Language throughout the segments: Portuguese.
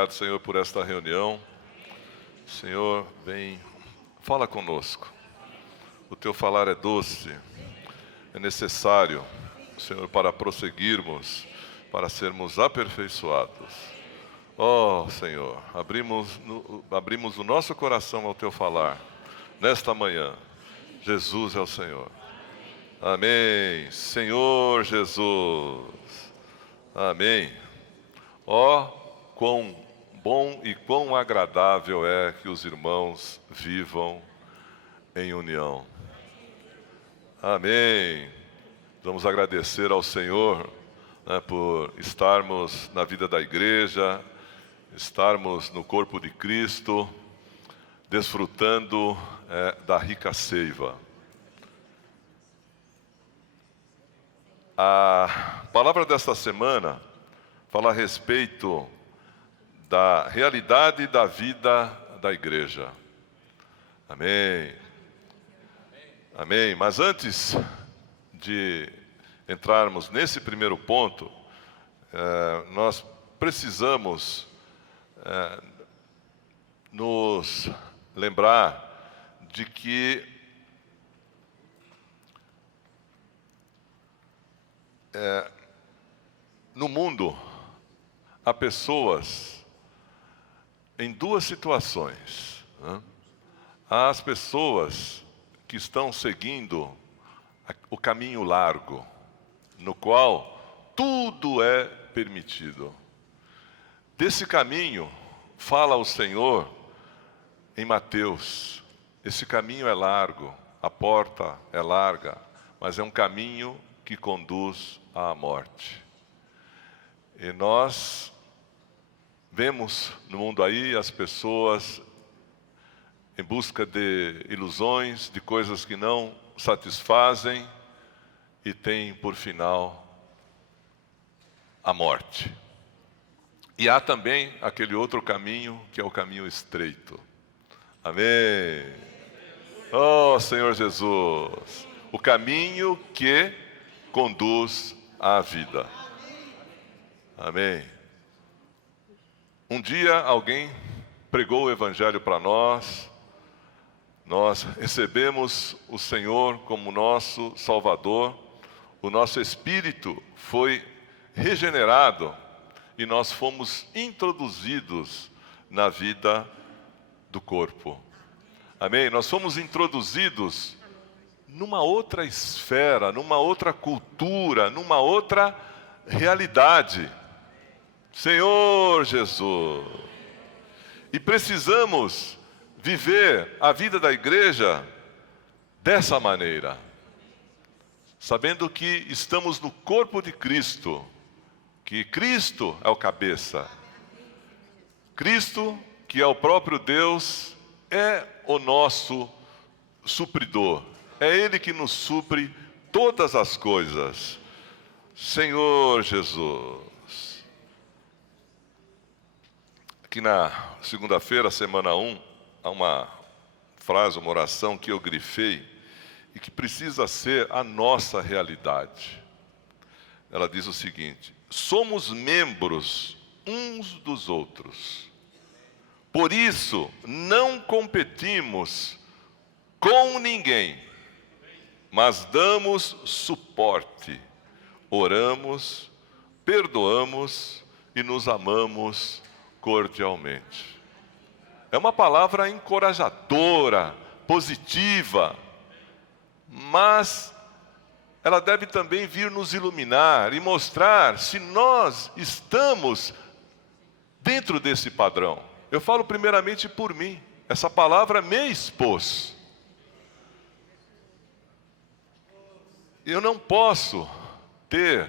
Obrigado, Senhor, por esta reunião. Senhor, vem, fala conosco. O teu falar é doce, é necessário, Senhor, para prosseguirmos, para sermos aperfeiçoados. Ó, Senhor, abrimos o nosso coração ao teu falar. Nesta manhã, Jesus é o Senhor. Amém. Senhor Jesus. Amém. Ó, quão bom e quão agradável é que os irmãos vivam em união. Amém. Vamos agradecer ao Senhor, né, por estarmos na vida da igreja, estarmos no corpo de Cristo, desfrutando da rica seiva. A palavra desta semana fala a respeito da realidade da vida da igreja. Amém. Amém. Mas antes de entrarmos nesse primeiro ponto, nós precisamos nos lembrar de que no mundo há pessoas em duas situações, né? Há as pessoas que estão seguindo o caminho largo, no qual tudo é permitido. Desse caminho fala o Senhor em Mateus. Esse caminho é largo, a porta é larga, mas é um caminho que conduz à morte. E nós vemos no mundo aí as pessoas em busca de ilusões, de coisas que não satisfazem e tem por final a morte. E há também aquele outro caminho que é o caminho estreito. Amém. Oh, Senhor Jesus, o caminho que conduz à vida. Amém. Um dia alguém pregou o Evangelho para nós recebemos o Senhor como nosso Salvador, o nosso espírito foi regenerado e nós fomos introduzidos na vida do corpo. Amém? Nós fomos introduzidos numa outra esfera, numa outra cultura, numa outra realidade. Senhor Jesus. E precisamos viver a vida da igreja dessa maneira, sabendo que estamos no corpo de Cristo, que Cristo é o cabeça. Cristo, que é o próprio Deus, é o nosso supridor. É Ele que nos supre todas as coisas. Senhor Jesus. Aqui na segunda-feira, semana 1, há uma frase, uma oração que eu grifei e que precisa ser a nossa realidade. Ela diz o seguinte: somos membros uns dos outros. Por isso, não competimos com ninguém, mas damos suporte, oramos, perdoamos e nos amamos cordialmente. É uma palavra encorajadora, positiva, mas ela deve também vir nos iluminar e mostrar se nós estamos dentro desse padrão. Eu falo primeiramente por mim, essa palavra me expôs. Eu não posso ter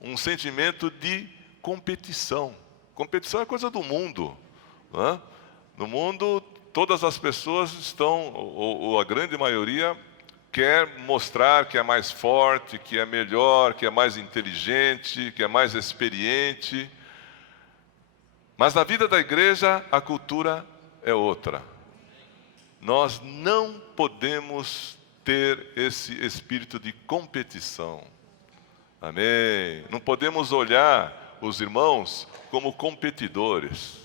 um sentimento de competição. Competição é coisa do mundo, não é? No mundo, todas as pessoas estão, ou a grande maioria, quer mostrar que é mais forte, que é melhor, que é mais inteligente, que é mais experiente. Mas na vida da igreja, a cultura é outra. Nós não podemos ter esse espírito de competição. Amém? Não podemos olhar os irmãos como competidores.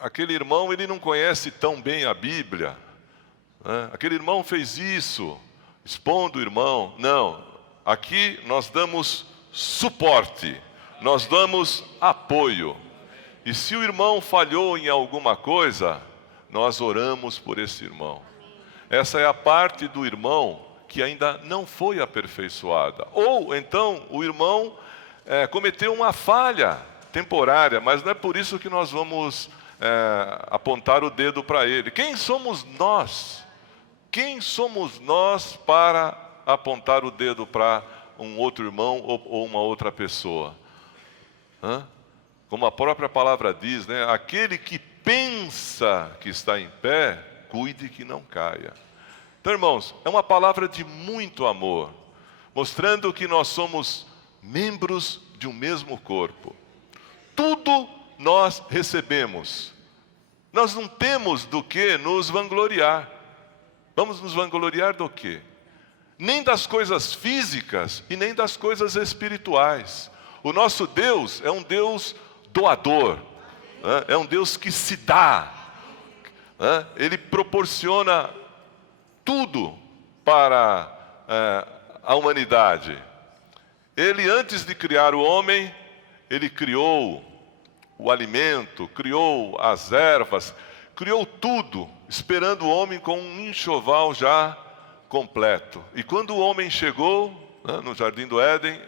Aquele irmão, ele não conhece tão bem a Bíblia. Aquele irmão fez isso, expondo o irmão. Não, aqui nós damos suporte, nós damos apoio. E se o irmão falhou em alguma coisa, nós oramos por esse irmão. Essa é a parte do irmão que ainda não foi aperfeiçoada. Ou então o irmão cometeu uma falha temporária, mas não é por isso que nós vamos apontar o dedo para ele. Quem somos nós? Quem somos nós para apontar o dedo para um outro irmão ou uma outra pessoa? Como a própria palavra diz, né? Aquele que pensa que está em pé, cuide que não caia. Então, irmãos, é uma palavra de muito amor, mostrando que nós somos membros de um mesmo corpo. Tudo nós recebemos. Nós não temos do que nos vangloriar. Vamos nos vangloriar do quê? Nem das coisas físicas e nem das coisas espirituais. O nosso Deus é um Deus doador, é um Deus que se dá. Ele proporciona tudo para a humanidade. Ele, antes de criar o homem, ele criou o alimento, criou as ervas, criou tudo, esperando o homem com um enxoval já completo. E quando o homem chegou, no Jardim do Éden,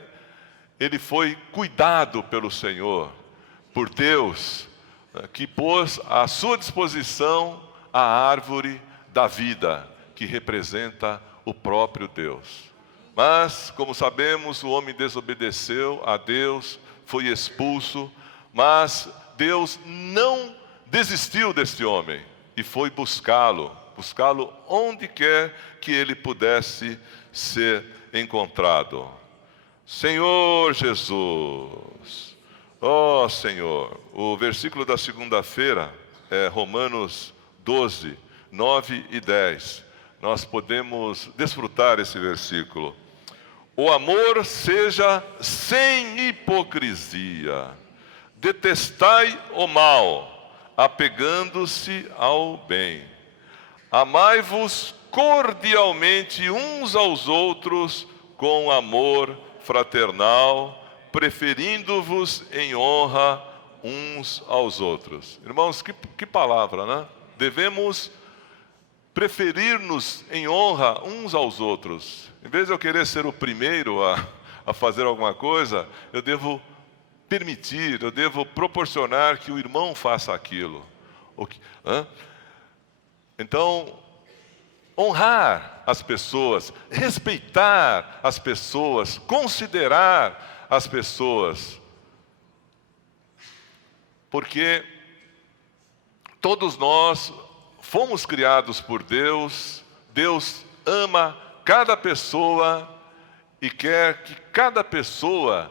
ele foi cuidado pelo Senhor, por Deus, que pôs à sua disposição a árvore da vida, que representa o próprio Deus. Mas, como sabemos, o homem desobedeceu a Deus, foi expulso, mas Deus não desistiu deste homem e foi buscá-lo onde quer que ele pudesse ser encontrado. Senhor Jesus, ó Senhor, o versículo da segunda-feira é Romanos 12, 9 e 10. Nós podemos desfrutar esse versículo. O amor seja sem hipocrisia. Detestai o mal, apegando-se ao bem. Amai-vos cordialmente uns aos outros com amor fraternal, preferindo-vos em honra uns aos outros. Irmãos, que palavra, né? Devemos preferir-nos em honra uns aos outros. Em vez de eu querer ser o primeiro a fazer alguma coisa, eu devo permitir, eu devo proporcionar que o irmão faça aquilo. Então, honrar as pessoas, respeitar as pessoas, considerar as pessoas. Porque todos nós fomos criados por Deus, Deus ama cada pessoa e quer que cada pessoa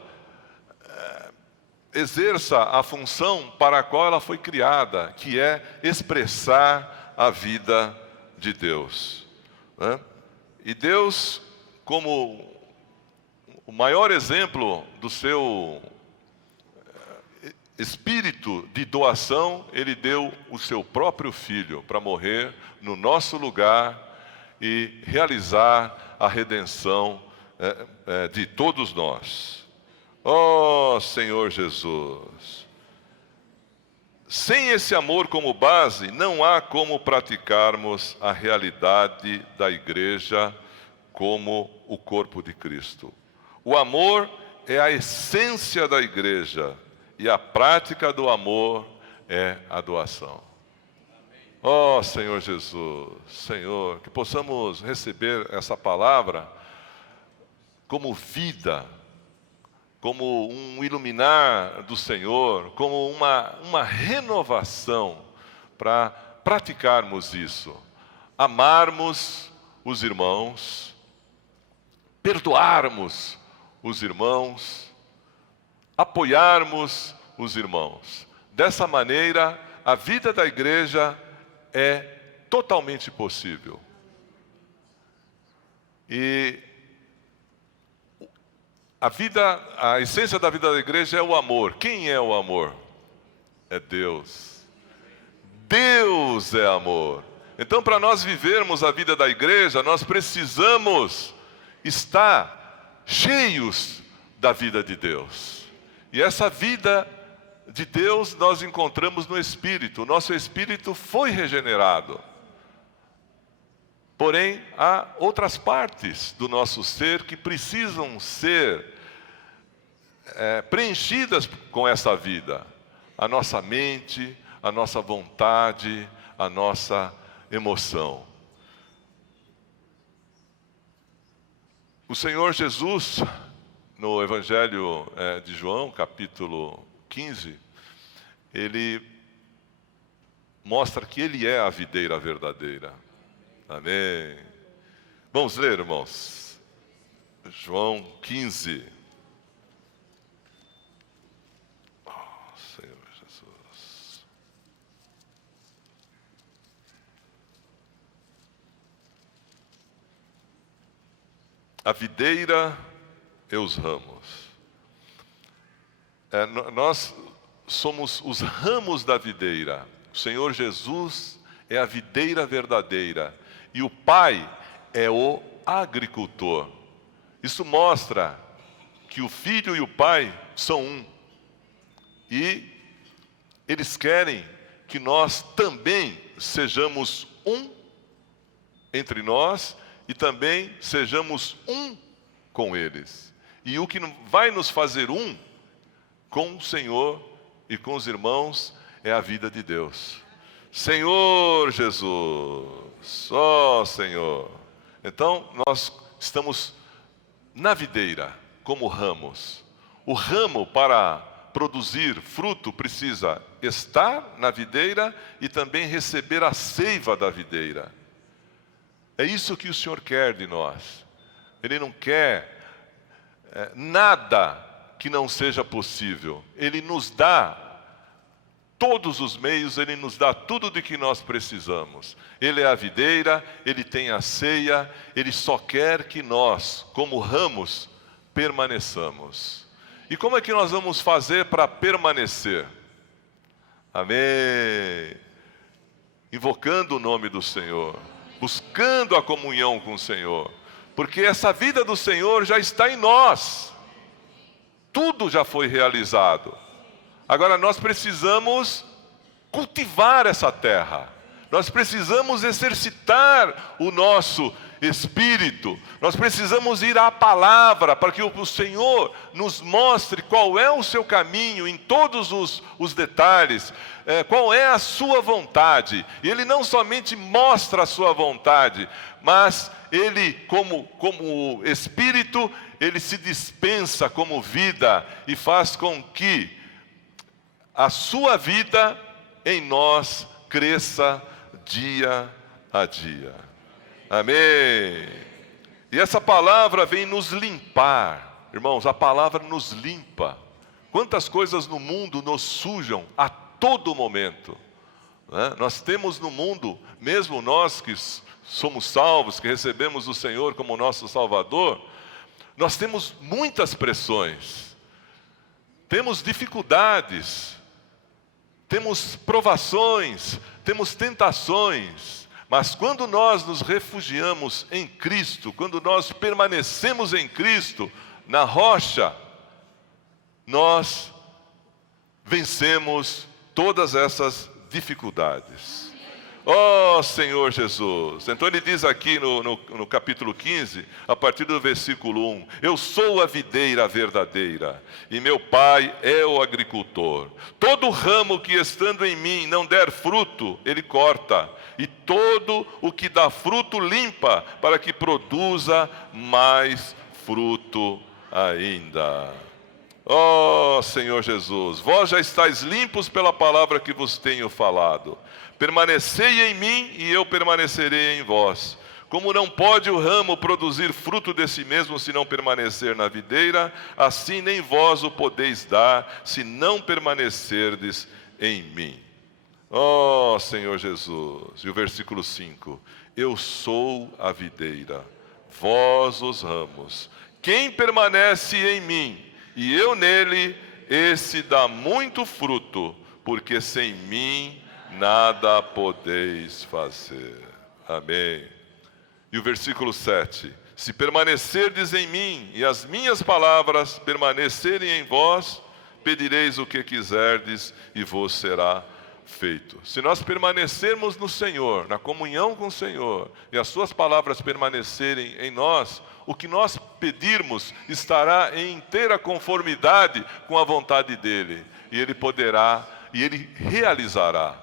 exerça a função para a qual ela foi criada, que é expressar a vida de Deus. E Deus, como o maior exemplo do seu espírito de doação, Ele deu o seu próprio Filho para morrer no nosso lugar e realizar a redenção de todos nós. Ó Senhor Jesus, sem esse amor como base, não há como praticarmos a realidade da igreja como o corpo de Cristo. O amor é a essência da igreja e a prática do amor é a doação. Ó Senhor Jesus, Senhor, que possamos receber essa palavra como vida, como um iluminar do Senhor, como uma renovação para praticarmos isso. Amarmos os irmãos, perdoarmos os irmãos, apoiarmos os irmãos. Dessa maneira, a vida da igreja é totalmente possível. E A essência da vida da igreja é o amor. Quem é o amor? É Deus. Deus é amor. Então, para nós vivermos a vida da igreja, nós precisamos estar cheios da vida de Deus. E essa vida de Deus nós encontramos no Espírito. O nosso Espírito foi regenerado. Porém, há outras partes do nosso ser que precisam ser preenchidas com essa vida. A nossa mente, a nossa vontade, a nossa emoção. O Senhor Jesus, no Evangelho de João, capítulo 15, Ele mostra que Ele é a videira verdadeira. Amém. Vamos ler, irmãos. João 15. Oh, Senhor Jesus. A videira e os ramos. Nós somos os ramos da videira. O Senhor Jesus é a videira verdadeira. E o Pai é o agricultor. Isso mostra que o Filho e o Pai são um. E eles querem que nós também sejamos um entre nós e também sejamos um com eles. E o que vai nos fazer um com o Senhor e com os irmãos é a vida de Deus. Senhor Jesus, ó Senhor. Então nós estamos na videira como ramos. O ramo, para produzir fruto, precisa estar na videira e também receber a seiva da videira. É isso que o Senhor quer de nós. Ele não quer nada que não seja possível. Ele nos dá todos os meios, Ele nos dá tudo de que nós precisamos. Ele é a videira, Ele tem a ceia, Ele só quer que nós, como ramos, permaneçamos. E como é que nós vamos fazer para permanecer? Amém. Invocando o nome do Senhor, buscando a comunhão com o Senhor, porque essa vida do Senhor já está em nós. Tudo já foi realizado. Agora nós precisamos cultivar essa terra. Nós precisamos exercitar o nosso espírito. Nós precisamos ir à palavra para que o Senhor nos mostre qual é o seu caminho em todos os detalhes, qual é a sua vontade. E Ele não somente mostra a sua vontade, mas Ele, como Espírito, Ele se dispensa como vida e faz com que a sua vida em nós cresça dia a dia. Amém. E essa palavra vem nos limpar. Irmãos, a palavra nos limpa. Quantas coisas no mundo nos sujam a todo momento, né? Nós temos no mundo, mesmo nós que somos salvos, que recebemos o Senhor como nosso Salvador, nós temos muitas pressões, temos dificuldades, temos provações, temos tentações, mas quando nós nos refugiamos em Cristo, quando nós permanecemos em Cristo, na rocha, nós vencemos todas essas dificuldades. Oh Senhor Jesus. Então ele diz aqui no capítulo 15, a partir do versículo 1: eu sou a videira verdadeira, e meu pai é o agricultor. Todo ramo que estando em mim não der fruto, ele corta, e todo o que dá fruto limpa, para que produza mais fruto ainda. Oh Senhor Jesus, vós já estáis limpos pela palavra que vos tenho falado. Permanecei em mim e eu permanecerei em vós. Como não pode o ramo produzir fruto de si mesmo se não permanecer na videira, assim nem vós o podeis dar se não permanecerdes em mim. Oh Senhor Jesus. E o versículo 5: eu sou a videira, vós os ramos. Quem permanece em mim e eu nele, esse dá muito fruto, porque sem mim nada podeis fazer. Amém. E o versículo 7. Se permanecerdes em mim e as minhas palavras permanecerem em vós, pedireis o que quiserdes e vos será feito. Se nós permanecermos no Senhor, na comunhão com o Senhor, e as suas palavras permanecerem em nós, o que nós pedirmos estará em inteira conformidade com a vontade dEle. E Ele poderá, e Ele realizará.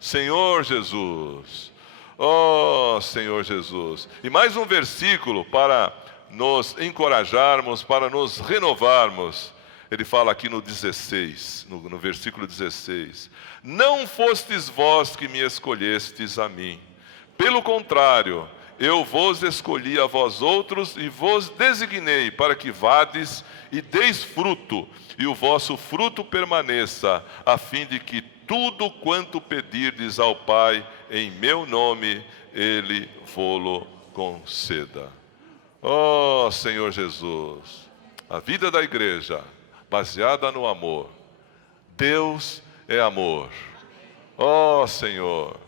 Senhor Jesus. Oh, Senhor Jesus. E mais um versículo para nos encorajarmos, para nos renovarmos. Ele fala aqui no 16, no versículo 16. Não fostes vós que me escolhestes a mim. Pelo contrário, eu vos escolhi a vós outros e vos designei para que vades e deis fruto, e o vosso fruto permaneça, a fim de que tudo quanto pedirdes ao Pai em meu nome, Ele vô-lo conceda. Oh, Senhor Jesus, a vida da igreja baseada no amor. Deus é amor. Oh, Senhor,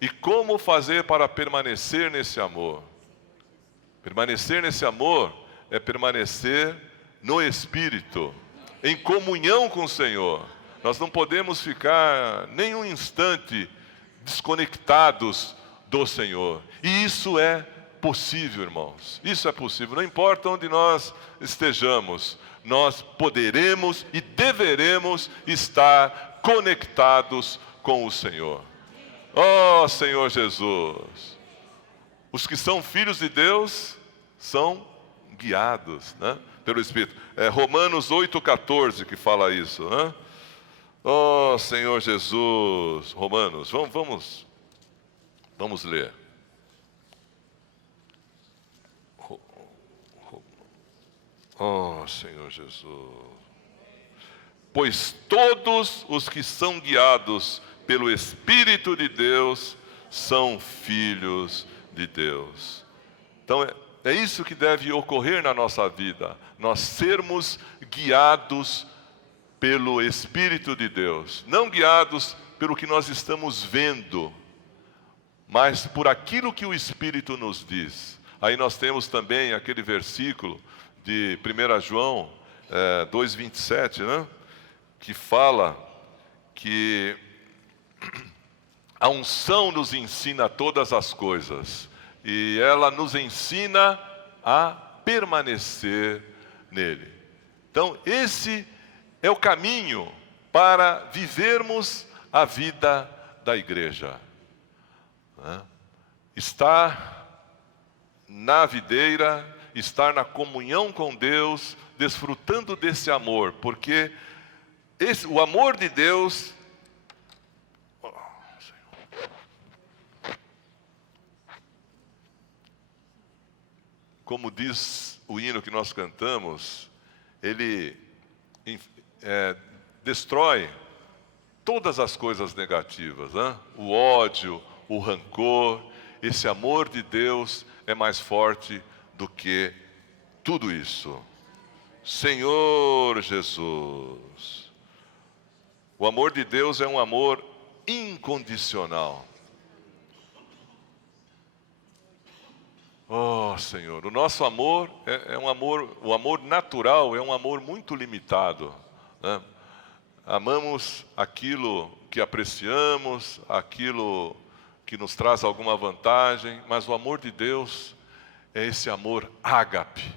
e como fazer para permanecer nesse amor? Permanecer nesse amor é permanecer no Espírito, em comunhão com o Senhor. Nós não podemos ficar nem um instante desconectados do Senhor. E isso é possível, irmãos. Isso é possível. Não importa onde nós estejamos, nós poderemos e deveremos estar conectados com o Senhor. Oh, Senhor Jesus. Os que são filhos de Deus são guiados, né, pelo Espírito. É Romanos 8,14 que fala isso, né? Oh, Senhor Jesus. Romanos, vamos ler. Oh, Senhor Jesus. Pois todos os que são guiados pelo Espírito de Deus são filhos de Deus. Então é isso que deve ocorrer na nossa vida. Nós sermos guiados pelo Espírito de Deus. Não guiados pelo que nós estamos vendo, mas por aquilo que o Espírito nos diz. Aí nós temos também aquele versículo de 1 João 2,27, né? Que fala que a unção nos ensina todas as coisas. E ela nos ensina a permanecer nele. Então, esse é o caminho para vivermos a vida da igreja. Estar na videira, estar na comunhão com Deus, desfrutando desse amor, porque o amor de Deus... Como diz o hino que nós cantamos, ele destrói todas as coisas negativas, né? O ódio, o rancor. Esse amor de Deus é mais forte do que tudo isso. Senhor Jesus. O amor de Deus é um amor incondicional. Oh, Senhor, o nosso amor é um amor, o amor natural é um amor muito limitado, né? Amamos aquilo que apreciamos, aquilo que nos traz alguma vantagem, mas o amor de Deus é esse amor ágape,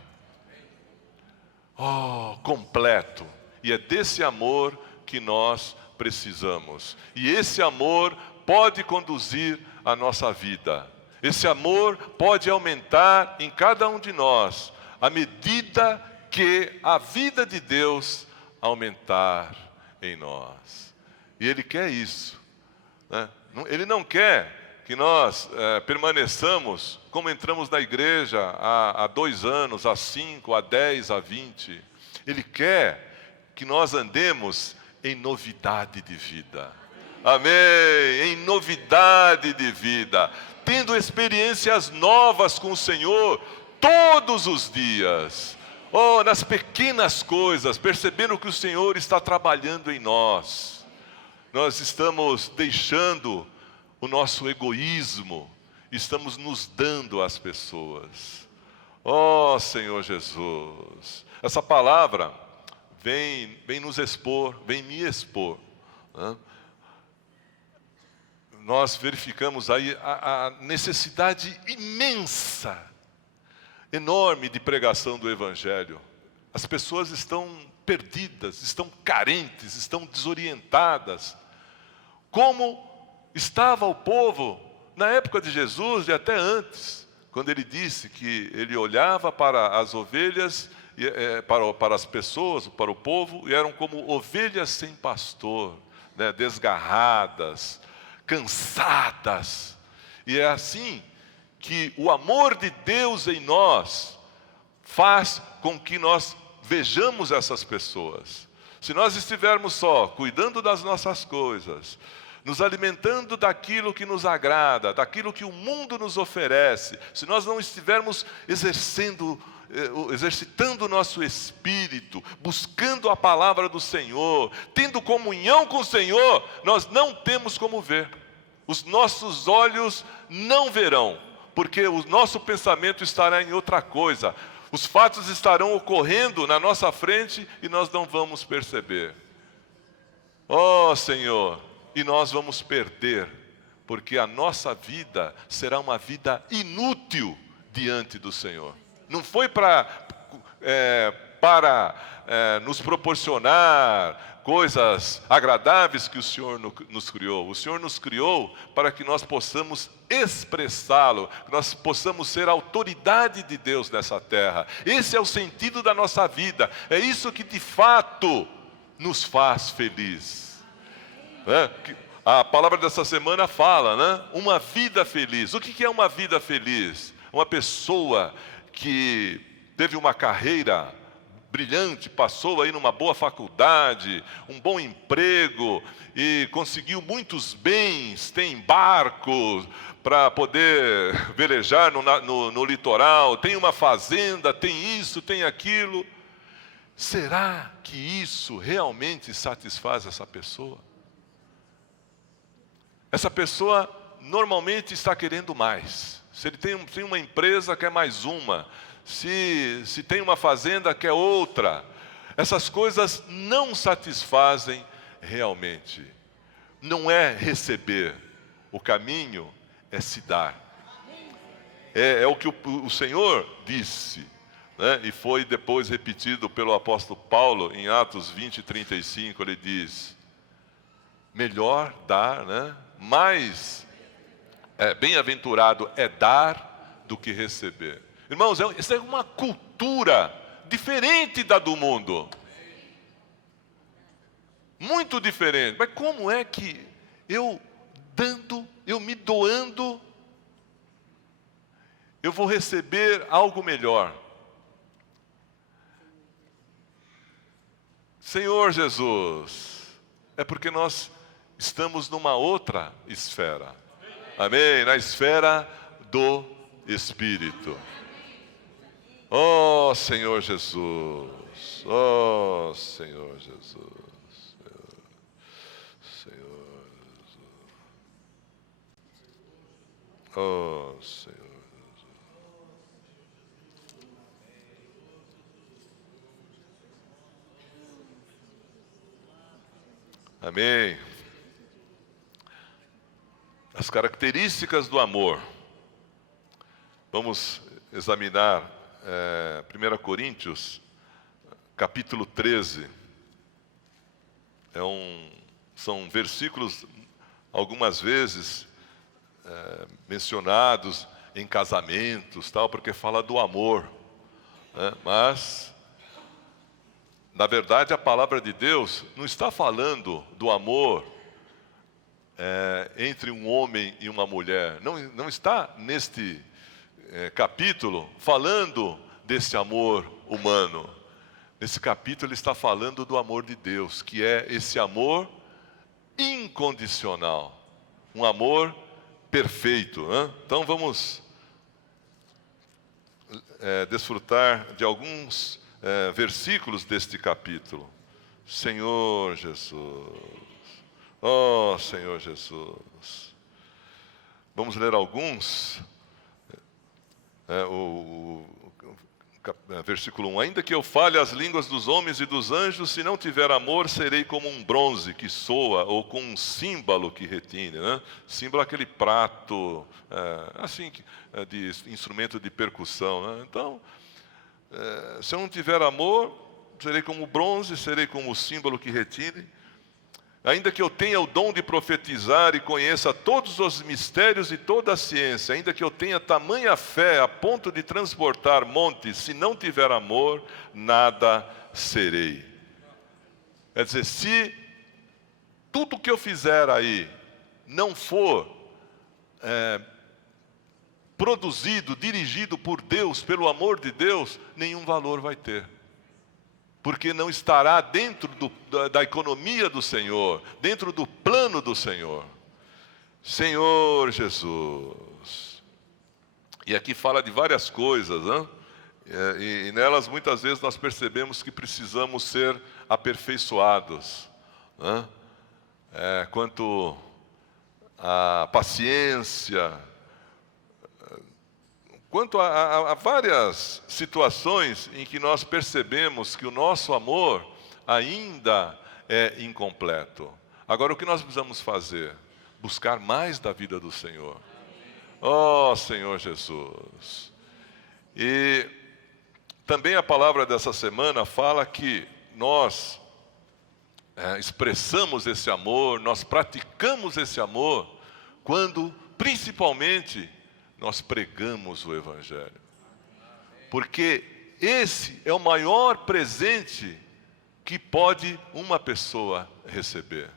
completo, e é desse amor que nós precisamos, e esse amor pode conduzir a nossa vida. Esse amor pode aumentar em cada um de nós, à medida que a vida de Deus aumentar em nós. E Ele quer isso, né? Ele não quer que nós permaneçamos como entramos na igreja há 2 anos, há 5, há 10, há 20. Ele quer que nós andemos em novidade de vida. Amém! Em novidade de vida. Tendo experiências novas com o Senhor todos os dias, oh, nas pequenas coisas, percebendo que o Senhor está trabalhando em nós. Nós estamos deixando o nosso egoísmo, estamos nos dando às pessoas. Oh, Senhor Jesus, essa palavra vem nos expor, vem me expor, né? Nós verificamos aí a necessidade imensa, enorme de pregação do Evangelho. As pessoas estão perdidas, estão carentes, estão desorientadas. Como estava o povo na época de Jesus e até antes, quando ele disse que ele olhava para as ovelhas, para as pessoas, para o povo, e eram como ovelhas sem pastor, né, desgarradas, cansadas. E é assim que o amor de Deus em nós faz com que nós vejamos essas pessoas. Se nós estivermos só cuidando das nossas coisas, nos alimentando daquilo que nos agrada, daquilo que o mundo nos oferece, se nós não estivermos exercitando o nosso espírito, buscando a palavra do Senhor, tendo comunhão com o Senhor, nós não temos como ver. Os nossos olhos não verão, porque o nosso pensamento estará em outra coisa. Os fatos estarão ocorrendo na nossa frente e nós não vamos perceber. Oh, Senhor, e nós vamos perder, porque a nossa vida será uma vida inútil diante do Senhor. Não foi para nos proporcionar coisas agradáveis que o Senhor nos criou. O Senhor nos criou para que nós possamos expressá-lo, que nós possamos ser a autoridade de Deus nessa terra. Esse é o sentido da nossa vida. É isso que de fato nos faz feliz. A palavra dessa semana fala, né? Uma vida feliz. O que é uma vida feliz? Uma pessoa que teve uma carreira brilhante, passou aí numa boa faculdade, um bom emprego e conseguiu muitos bens, tem barcos para poder velejar no litoral, tem uma fazenda, tem isso, tem aquilo. Será que isso realmente satisfaz essa pessoa? Essa pessoa normalmente está querendo mais. Se ele tem uma empresa, quer mais uma. Se tem uma fazenda, quer outra. Essas coisas não satisfazem realmente. Não é receber. O caminho é se dar. É o que o Senhor disse, né? E foi depois repetido pelo apóstolo Paulo em Atos 20:35. Ele diz: melhor dar, né? Mais bem-aventurado é dar do que receber. Irmãos, isso é uma cultura diferente da do mundo. Muito diferente. Mas como é que eu me doando, eu vou receber algo melhor? Senhor Jesus, é porque nós estamos numa outra esfera. Amém? Na esfera do Espírito. Oh, Senhor Jesus. Oh, Senhor Jesus. Senhor Jesus. Oh, Senhor Jesus. Amém. As características do amor. Vamos examinar 1 Coríntios, capítulo 13. São versículos, algumas vezes, mencionados em casamentos, tal, porque fala do amor. Né? Mas, na verdade, a palavra de Deus não está falando do amor entre um homem e uma mulher. Não está neste capítulo falando desse amor humano. Nesse capítulo ele está falando do amor de Deus, que é esse amor incondicional, um amor perfeito, né? Então vamos desfrutar de alguns versículos deste capítulo. Senhor Jesus, oh Senhor Jesus. Vamos ler alguns. Versículo 1: ainda que eu fale as línguas dos homens e dos anjos, se não tiver amor, serei como um bronze que soa, ou com um símbolo que retine, né? Símbolo é aquele prato, de instrumento de percussão, né? Então, se eu não tiver amor, serei como o bronze, serei como o símbolo que retine. Ainda que eu tenha o dom de profetizar e conheça todos os mistérios e toda a ciência, ainda que eu tenha tamanha fé a ponto de transportar montes, se não tiver amor, nada serei. Quer dizer, se tudo que eu fizer aí não for produzido, dirigido por Deus, pelo amor de Deus, nenhum valor vai ter. Porque não estará dentro da economia do Senhor, dentro do plano do Senhor. Senhor Jesus. E aqui fala de várias coisas, né? E nelas muitas vezes nós percebemos que precisamos ser aperfeiçoados, né? Quanto à paciência, quanto a várias situações em que nós percebemos que o nosso amor ainda é incompleto. Agora, o que nós precisamos fazer? Buscar mais da vida do Senhor. Oh, Senhor Jesus. E também a palavra dessa semana fala que nós expressamos esse amor, nós praticamos esse amor, quando, principalmente, nós pregamos o Evangelho. Porque esse é o maior presente que pode uma pessoa receber.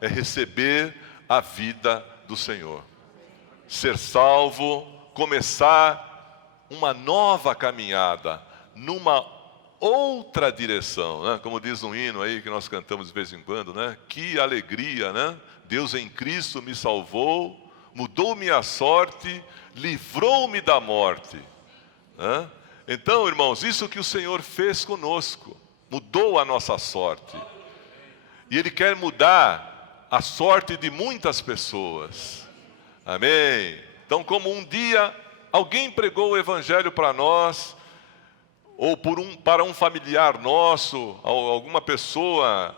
É receber a vida do Senhor. Ser salvo, começar uma nova caminhada, numa outra direção, né? Como diz um hino aí que nós cantamos de vez em quando, né? Que alegria, né? Deus em Cristo me salvou, mudou minha sorte, livrou-me da morte. Então, irmãos, isso que o Senhor fez conosco, mudou a nossa sorte. E Ele quer mudar a sorte de muitas pessoas. Amém? Então, como um dia alguém pregou o Evangelho para nós, ou para um familiar nosso, alguma pessoa,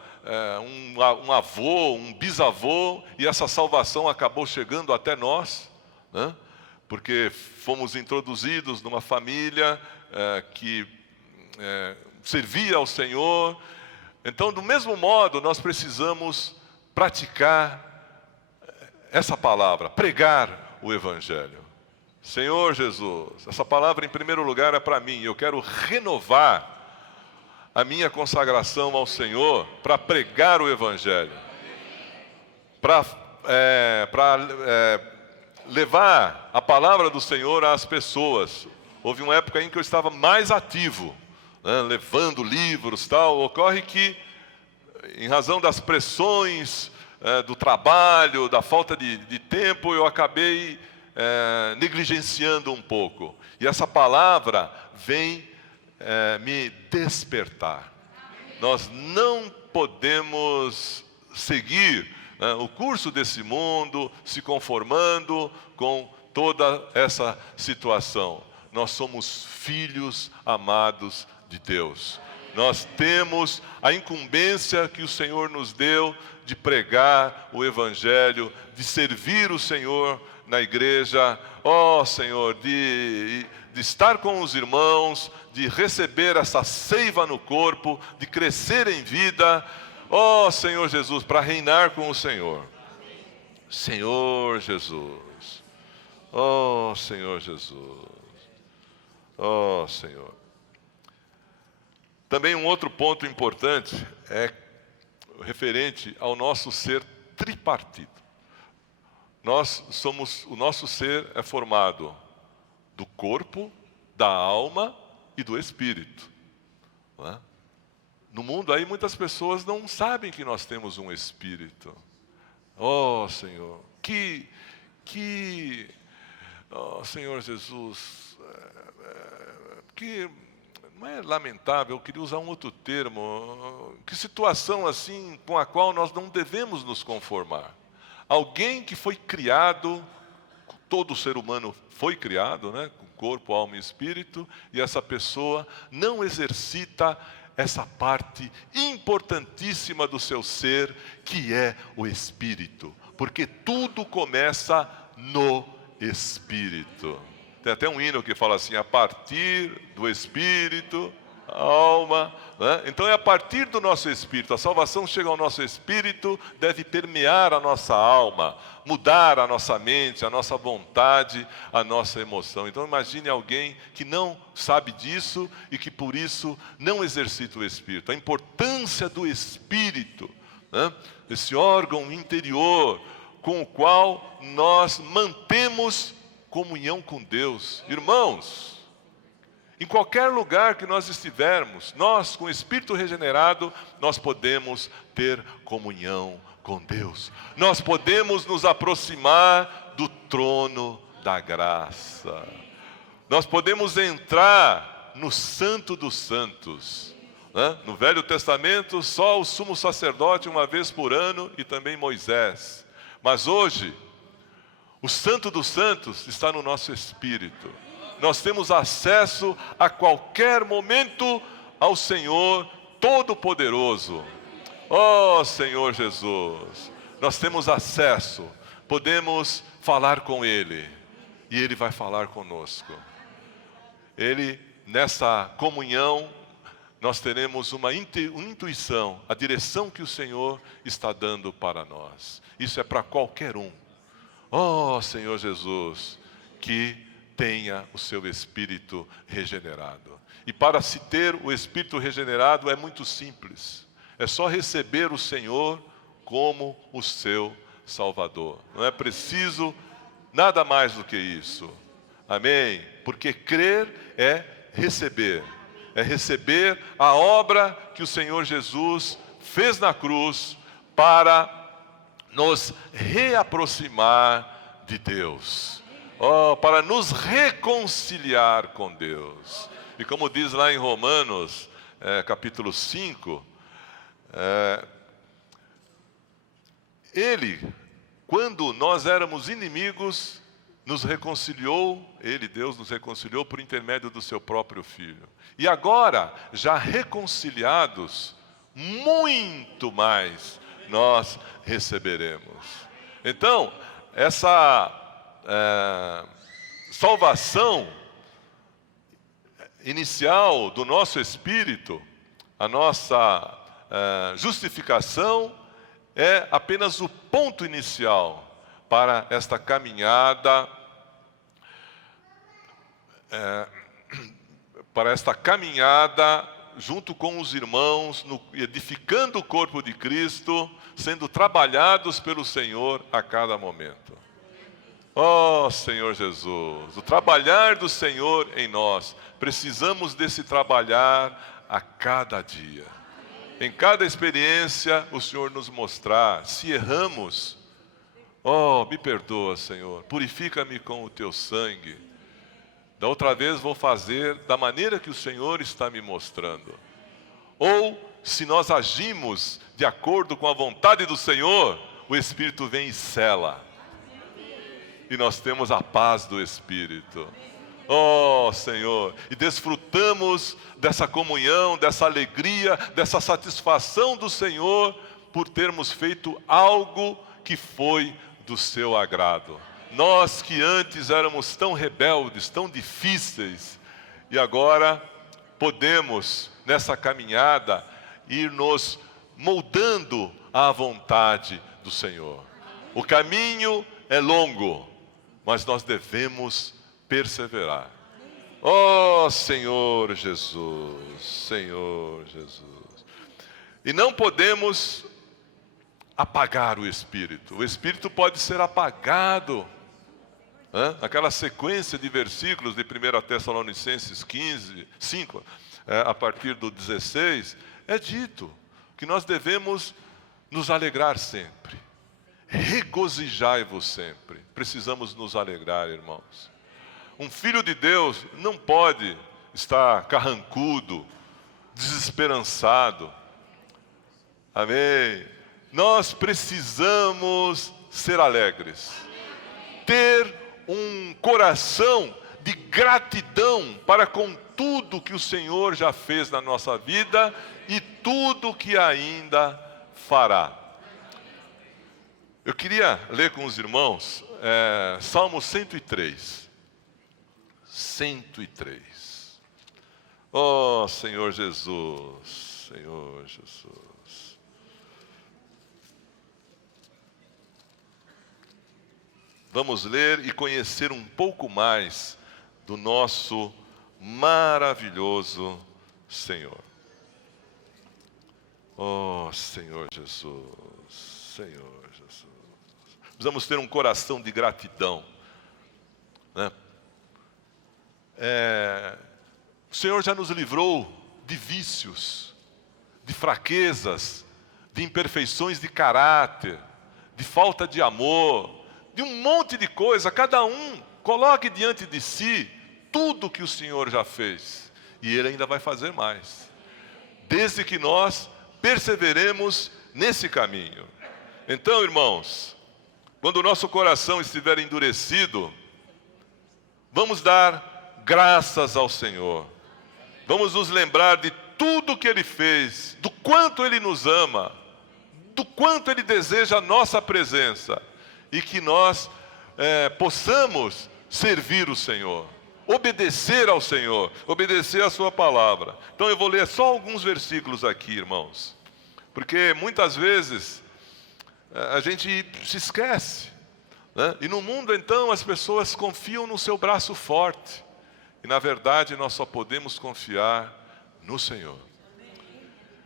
um avô, um bisavô, e essa salvação acabou chegando até nós, né? Porque fomos introduzidos numa família que servia ao Senhor. Então, do mesmo modo, nós precisamos praticar essa palavra, pregar o Evangelho. Senhor Jesus, essa palavra em primeiro lugar é para mim. Eu quero renovar a minha consagração ao Senhor para pregar o Evangelho, para levar a palavra do Senhor às pessoas. Houve uma época em que eu estava mais ativo, né, levando livros, tal. Ocorre que, em razão das pressões do trabalho, da falta de tempo, eu acabei negligenciando um pouco. E essa palavra vem me despertar. Nós não podemos seguir o curso desse mundo, se conformando com toda essa situação. Nós somos filhos amados de Deus. Nós temos a incumbência que o Senhor nos deu de pregar o Evangelho, de servir o Senhor na igreja, ó Senhor, de estar com os irmãos, de receber essa seiva no corpo, de crescer em vida, ó Senhor Jesus, para reinar com o Senhor. Senhor Jesus, ó Senhor Jesus, ó Senhor. Também um outro ponto importante é referente ao nosso ser tripartido. O nosso ser é formado do corpo, da alma e do espírito. Não é? No mundo aí muitas pessoas não sabem que nós temos um espírito. Oh Senhor, que Oh, Senhor Jesus, que não é lamentável, eu queria usar um outro termo, que situação assim com a qual nós não devemos nos conformar. Alguém que foi criado, todo ser humano foi criado, né, com corpo, alma e espírito, e essa pessoa não exercita essa parte importantíssima do seu ser, que é o espírito, porque tudo começa no espírito. Tem até um hino que fala assim: a partir do espírito, alma, né? Então é a partir do nosso espírito, a salvação chega ao nosso espírito, deve permear a nossa alma, mudar a nossa mente, a nossa vontade, a nossa emoção. Então imagine alguém que não sabe disso e que por isso não exercita o espírito. A importância do espírito, né? Esse órgão interior com o qual nós mantemos comunhão com Deus. Irmãos, em qualquer lugar que nós estivermos, nós com o Espírito regenerado, nós podemos ter comunhão com Deus. Nós podemos nos aproximar do trono da graça. Nós podemos entrar no Santo dos Santos, né? No Velho Testamento, só o sumo sacerdote uma vez por ano e também Moisés. Mas hoje, o Santo dos Santos está no nosso espírito. Nós temos acesso a qualquer momento ao Senhor Todo-Poderoso. Oh, Senhor Jesus, nós temos acesso, podemos falar com Ele, e Ele vai falar conosco. Ele, nessa comunhão, nós teremos uma intuição, a direção que o Senhor está dando para nós. Isso é para qualquer um. Oh, Senhor Jesus, que tenha o seu espírito regenerado. E para se ter o espírito regenerado é muito simples. É só receber o Senhor como o seu Salvador. Não é preciso nada mais do que isso. Amém? Porque crer é receber. É receber a obra que o Senhor Jesus fez na cruz para nos reaproximar de Deus, para nos reconciliar com Deus. E como diz lá em Romanos, capítulo 5, Ele, quando nós éramos inimigos, nos reconciliou, Ele, Deus, nos reconciliou por intermédio do seu próprio Filho. E agora, já reconciliados, muito mais nós receberemos. Então, essa salvação inicial do nosso espírito, a nossa justificação, é apenas o ponto inicial para esta caminhada, junto com os irmãos, edificando o corpo de Cristo, sendo trabalhados pelo Senhor a cada momento. Oh, Senhor Jesus, o trabalhar do Senhor em nós, precisamos desse trabalhar a cada dia. Em cada experiência, o Senhor nos mostrar, se erramos, oh, me perdoa, Senhor, purifica-me com o teu sangue. Da outra vez vou fazer da maneira que o Senhor está me mostrando. Ou, se nós agimos de acordo com a vontade do Senhor, o Espírito vem e sela. E nós temos a paz do Espírito. Oh, Senhor, e desfrutamos dessa comunhão, dessa alegria, dessa satisfação do Senhor, por termos feito algo que foi do seu agrado. Nós que antes éramos tão rebeldes, tão difíceis, e agora podemos, nessa caminhada, ir nos moldando à vontade do Senhor. O caminho é longo, mas nós devemos perseverar. Oh, Senhor Jesus, Senhor Jesus. E não podemos apagar o Espírito. O Espírito pode ser apagado. Aquela sequência de versículos de 1 Tessalonicenses 5, a partir do 16, é dito que nós devemos nos alegrar sempre. Regozijai-vos sempre. Precisamos nos alegrar, irmãos. Um filho de Deus não pode estar carrancudo, desesperançado. Amém? Nós precisamos ser alegres. Ter um coração de gratidão para com tudo que o Senhor já fez na nossa vida e tudo que ainda fará. Eu queria ler com os irmãos Salmo 103. 103. Oh, Senhor Jesus, Senhor Jesus. Vamos ler e conhecer um pouco mais do nosso maravilhoso Senhor. Oh, Senhor Jesus, Senhor Jesus. Precisamos ter um coração de gratidão, né? O Senhor já nos livrou de vícios, de fraquezas, de imperfeições de caráter, de falta de amor, de um monte de coisa. Cada um coloque diante de si tudo que o Senhor já fez, e Ele ainda vai fazer mais, desde que nós perseveremos nesse caminho. Então, irmãos, quando o nosso coração estiver endurecido, vamos dar graças ao Senhor. Vamos nos lembrar de tudo que Ele fez, do quanto Ele nos ama, do quanto Ele deseja a nossa presença, e que nós possamos servir o Senhor, obedecer ao Senhor, obedecer a sua palavra. Então eu vou ler só alguns versículos aqui, irmãos, porque muitas vezes a gente se esquece, né? E no mundo então as pessoas confiam no seu braço forte, e na verdade nós só podemos confiar no Senhor.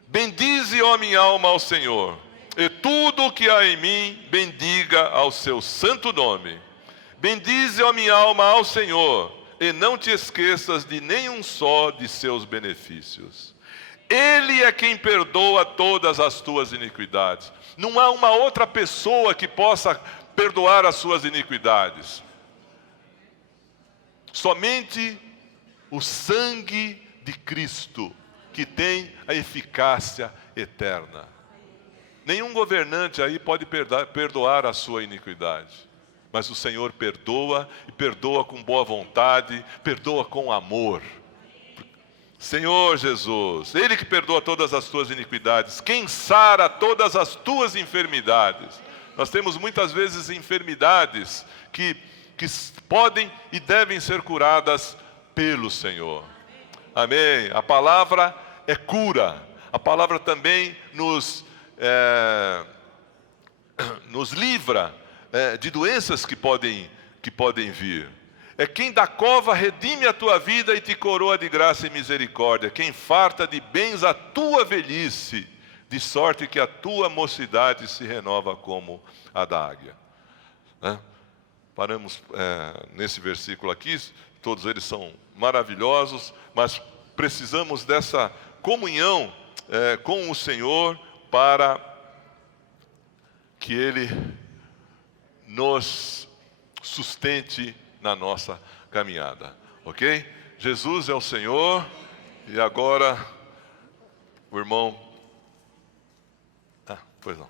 Bendize, ó minha alma, ao Senhor, e tudo o que há em mim, bendiga ao seu santo nome. Bendize, ó minha alma, ao Senhor, e não te esqueças de nenhum só de seus benefícios. Ele é quem perdoa todas as tuas iniquidades. Não há uma outra pessoa que possa perdoar as suas iniquidades. Somente o sangue de Cristo, que tem a eficácia eterna. Nenhum governante aí pode perdoar a sua iniquidade, mas o Senhor perdoa, e perdoa com boa vontade, perdoa com amor. Senhor Jesus, Ele que perdoa todas as tuas iniquidades, quem sara todas as tuas enfermidades. Nós temos muitas vezes enfermidades que podem e devem ser curadas pelo Senhor. Amém? A palavra é cura. A palavra também nos livra de doenças que podem vir. É quem da cova redime a tua vida e te coroa de graça e misericórdia. Quem farta de bens a tua velhice, de sorte que a tua mocidade se renova como a da águia. Paramos nesse versículo aqui. Todos eles são maravilhosos, mas precisamos dessa comunhão com o Senhor para que Ele nos sustente na nossa caminhada, ok? Jesus é o Senhor. E agora o irmão... pois não.